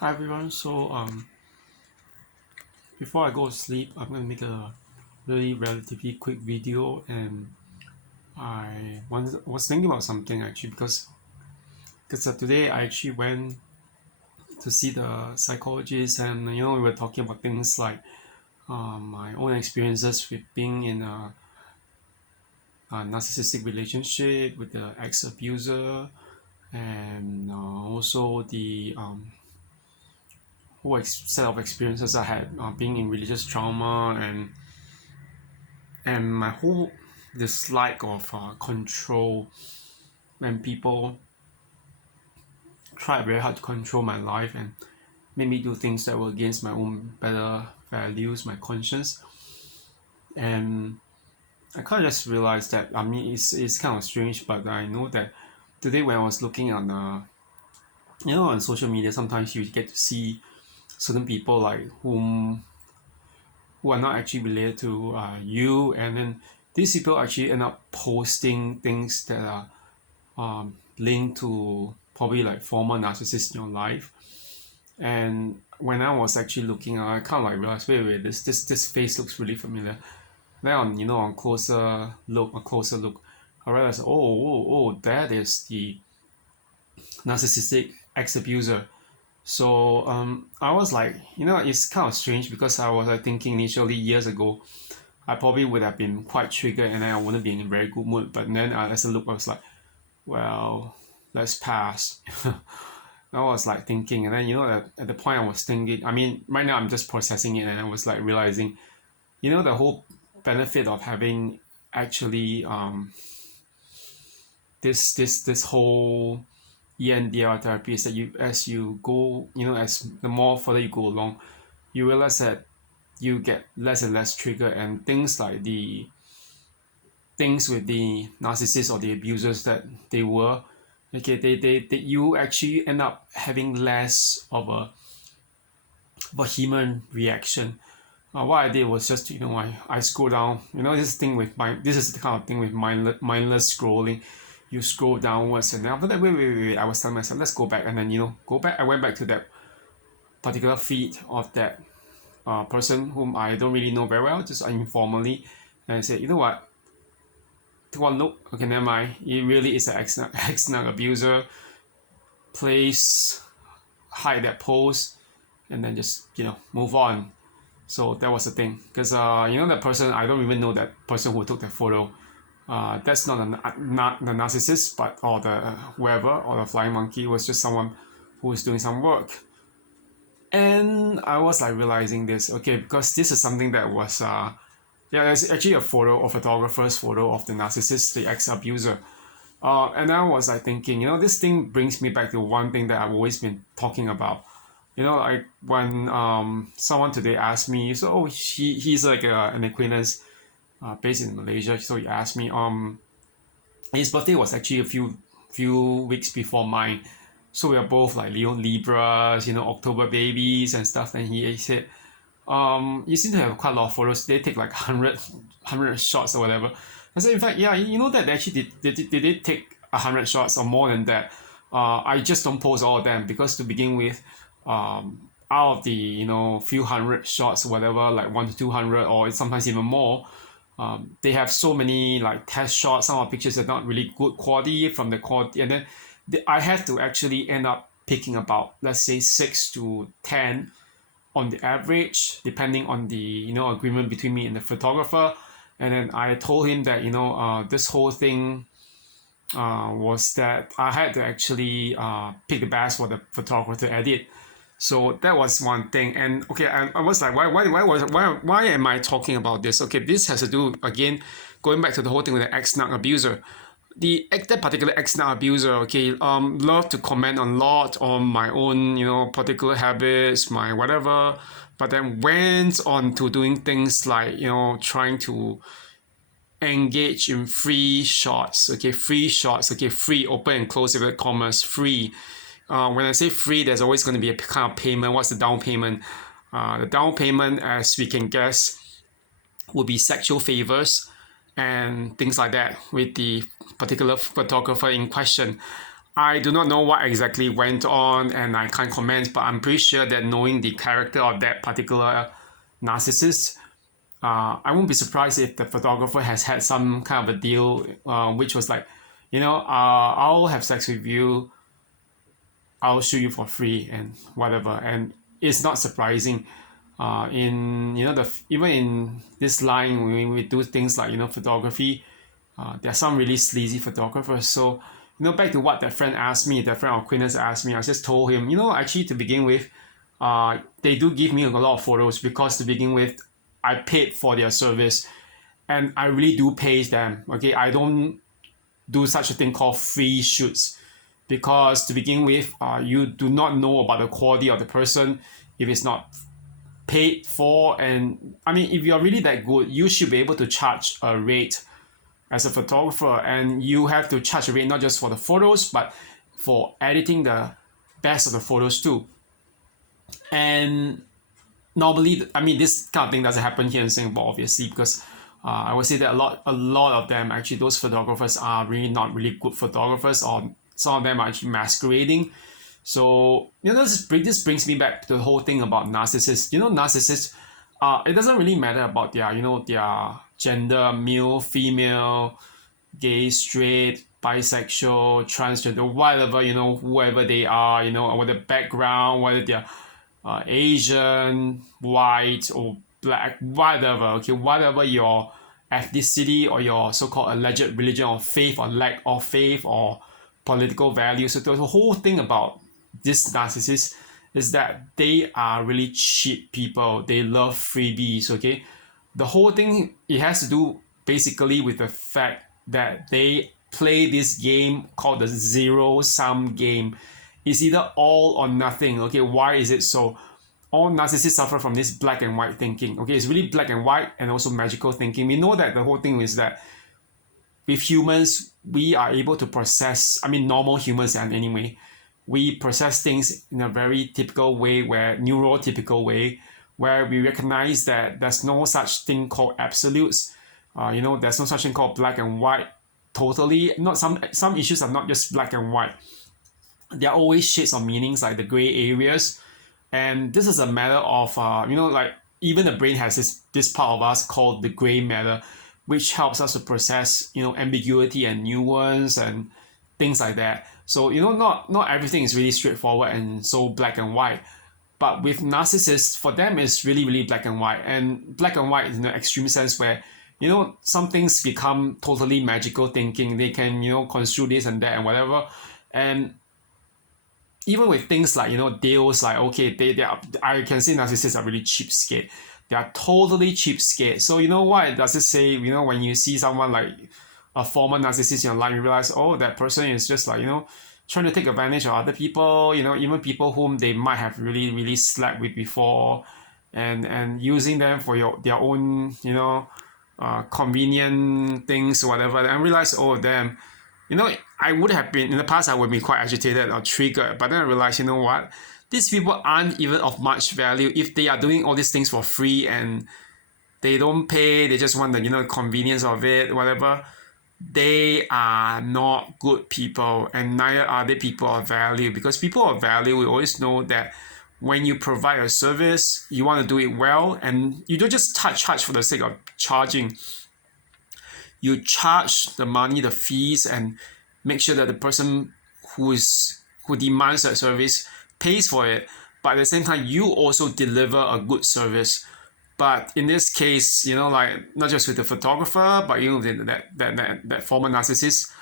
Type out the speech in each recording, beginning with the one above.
Hi everyone. Before I go to sleep, I'm gonna make a really relatively quick video, and was thinking about something actually because today I actually went to see the psychologist, and we were talking about things like my own experiences with being in a narcissistic relationship with the ex abuser, and also the set of experiences I had being in religious trauma, and my whole dislike of control when people tried very hard to control my life and made me do things that were against my own better values, my conscience. And I kind of just realized that, I mean, it's kind of strange, but I know that today when I was looking on on social media, sometimes you get to see certain people like who are not actually related to you, and then these people actually end up posting things that are linked to probably like former narcissists in your life. And when I was actually looking, I kind of like realized, wait, this face looks really familiar. Then on closer look, I realized, that is the narcissistic ex abuser. So I was like, it's kind of strange because I was like thinking initially years ago, I probably would have been quite triggered and then I wouldn't be in a very good mood. But then as I look, I was like, well, let's pass. I was like thinking, and then at the point I was thinking, I mean, right now I'm just processing it, and I was like realizing, the whole benefit of having actually this whole EMDR therapy is that you as you go, as the more further you go along, you realize that you get less and less triggered, and things like the things with the narcissists or the abusers that they were, okay, you actually end up having less of a human reaction. What I did was just, I scroll down. This is the kind of thing with mindless scrolling. You scroll downwards, and then after that, wait. I was telling myself, let's go back, and then go back. I went back to that particular feed of that person whom I don't really know very well, just informally, and I said, you know what? To one look, okay, never mind. It really is an ex abuser. Please hide that post, and then just move on. So that was the thing, because that person, I don't even know that person who took that photo. That's not the narcissist, but or the whoever or the flying monkey. Was just someone who was doing some work. And I was like realizing this, okay, because this is something that was yeah, there's actually a photographer's photo of the narcissist, the ex-abuser. And I was like thinking, this thing brings me back to one thing that I've always been talking about. Like when someone today asked me, so he's like an acquaintance based in Malaysia. So he asked me, his birthday was actually a few weeks before mine. So we are both like Leo Libras, October babies and stuff. And he said, you seem to have quite a lot of photos. They take like 100 shots or whatever. I said, in fact, yeah, you know that they actually did take 100 shots or more than that. I just don't post all of them because to begin with, out of the few hundred shots, whatever, like 1 to 200 or sometimes even more, they have so many like test shots. Some of the pictures are not really good quality from the quality, and then I had to actually end up picking about, let's say, 6 to 10 on the average, depending on the agreement between me and the photographer. And then I told him that this whole thing was that I had to actually pick the best for the photographer to edit. So that was one thing. And okay, I was like, why am I talking about this? Okay, this has to do again, going back to the whole thing with the ex-narc abuser. That particular ex-narc abuser, okay, love to comment a lot on my own, particular habits, my whatever, but then went on to doing things like, trying to engage in free shots, okay, free, open and close inverted commas, free. When I say free, there's always going to be a kind of payment. What's the down payment? The down payment, as we can guess, would be sexual favors and things like that with the particular photographer in question. I do not know what exactly went on and I can't comment, but I'm pretty sure that knowing the character of that particular narcissist, I won't be surprised if the photographer has had some kind of a deal, which was like, I'll have sex with you, I'll shoot you for free and whatever. And it's not surprising. In even in this line, when we do things like photography, there are some really sleazy photographers. So back to what that friend asked me, that friend or acquaintance asked me, I just told him, actually to begin with, they do give me a lot of photos because to begin with, I paid for their service, and I really do pay them. Okay, I don't do such a thing called free shoots because to begin with, you do not know about the quality of the person if it's not paid for. And I mean, if you're really that good, you should be able to charge a rate as a photographer, and you have to charge a rate not just for the photos but for editing the best of the photos too. And normally, I mean, this kind of thing doesn't happen here in Singapore, obviously, because I would say that a lot of them actually, those photographers are really not really good photographers, or some of them are actually masquerading. So this brings me back to the whole thing about narcissists. Narcissists, it doesn't really matter about their gender, male, female, gay, straight, bisexual, transgender, whatever, whoever they are, or the background, whether they're Asian, white, or black, whatever, okay, whatever your ethnicity or your so-called alleged religion or faith or lack of faith or political values. So the whole thing about this narcissist is that they are really cheap people. They love freebies, okay? The whole thing, it has to do basically with the fact that they play this game called the zero-sum game. It's either all or nothing, okay? Why is it so? All narcissists suffer from this black and white thinking, okay? It's really black and white and also magical thinking. We know that the whole thing is that with humans, we are able to process, I mean, normal humans and anyway, we process things in a very typical way, neurotypical way, where we recognize that there's no such thing called absolutes. There's no such thing called black and white totally. Not some issues are not just black and white. There are always shades of meanings, like the gray areas. And this is a matter of, like even the brain has this part of us called the gray matter, which helps us to process, ambiguity and nuance and things like that. So, not everything is really straightforward and so black and white. But with narcissists, for them, it's really, really black and white. And black and white in the extreme sense where, some things become totally magical thinking. They can, construe this and that and whatever. And even with things like, deals, like, okay, they are, I can say narcissists are really cheapskate. They are totally cheapskate. So, what does it say, when you see someone like a former narcissist in your life, you realize, oh, that person is just like, trying to take advantage of other people, even people whom they might have really, really slept with before, and using them for their own, convenient things or whatever. And I realize, oh, damn, I would have been, in the past, I would be quite agitated or triggered, but then I realized, what? These people aren't even of much value if they are doing all these things for free and they don't pay, they just want the, convenience of it, whatever. They are not good people, and neither are they people of value, because people of value, we always know that when you provide a service, you want to do it well, and you don't just charge for the sake of charging. You charge the money, the fees, and make sure that the person who demands that service pays for it. But at the same time, you also deliver a good service. But in this case, like not just with the photographer, but that former narcissist,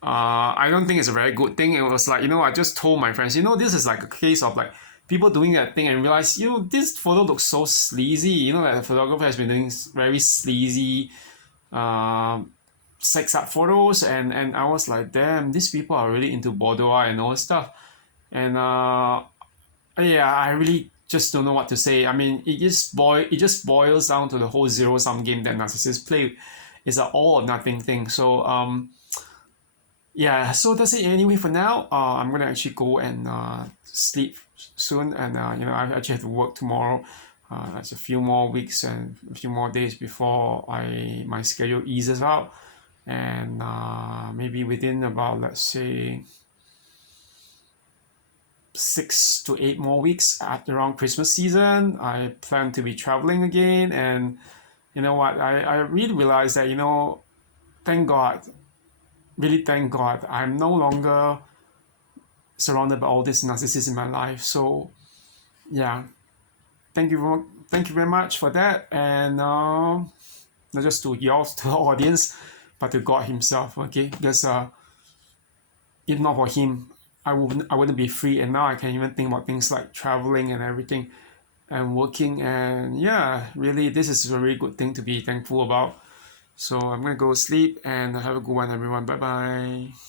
I don't think it's a very good thing. It was like, I just told my friends, this is like a case of like people doing that thing and realize, this photo looks so sleazy. That the photographer has been doing very sleazy sex up photos, and I was like, damn, these people are really into boudoir and all this stuff. And yeah, I really just don't know what to say. I mean, it just boils down to the whole zero-sum game that narcissists play. It's an all or nothing thing. So yeah, so that's it anyway for now. I'm gonna actually go and sleep soon, and I actually have to work tomorrow. It's a few more weeks and a few more days before my schedule eases out, and maybe within about, let's say, 6 to 8 more weeks at around Christmas season. I plan to be traveling again, and you know what? I really realized that, thank God, really thank God, I'm no longer surrounded by all this narcissists in my life. So yeah, thank you very much for that, and not just to y'all, to the audience, but to God Himself. Okay, because if not for Him, I wouldn't be free, and now I can even think about things like traveling and everything and working, and yeah, really, this is a really good thing to be thankful about. So I'm gonna go sleep and have a good one, everyone. Bye bye.